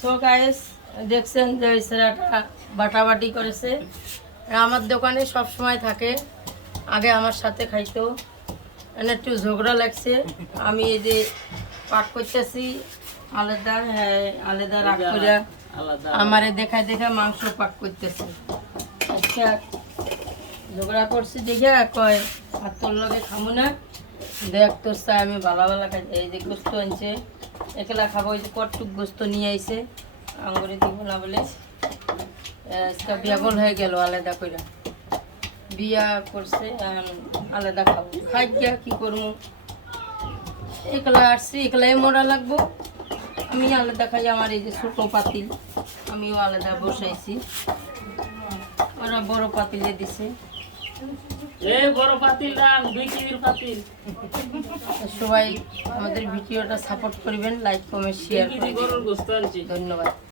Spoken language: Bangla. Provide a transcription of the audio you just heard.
সো গাইস, দেখছেন যে ওই ছেলেটা বাটাবাটি করেছে। আমার দোকানে সব সময় থাকে, আগে আমার সাথে খাইতো। এনে একটু ঝগড়া লাগছে, আমি এই যে পাক করতেছি আলাদা, হ্যাঁ আলাদা রাগ করে আমারে দেখায় দেখা মাংস পাক করতেছে। আচ্ছা ঝগড়া করছি দেখে কয় আর তোর লগে খামো না, দেখ তোর চা আমি ভালো ভালো খাই। এই যে গোস্ত আনছে, একলা খাবো, ওই যে কটটুক গোস্ত নিয়ে আইছে, আঙ্গুরে দিব না বলে আজকে বিয়াগল হয়ে গেল আলাদা করে। বিয়া করছে আলাদা খাবো, খাই গিয়া কি করবো, একলা আসছি একলাই মরা লাগবো। আমি আলাদা খাই, আমার এই যে ছোটো পাতিল আমিও আলাদা বসাইছি, ওরা বড় পাতিলে দিছে। সবাই আমাদের ভিডিওটা সাপোর্ট করবেন, লাইক কমেন্ট শেয়ার করবেন, ধন্যবাদ।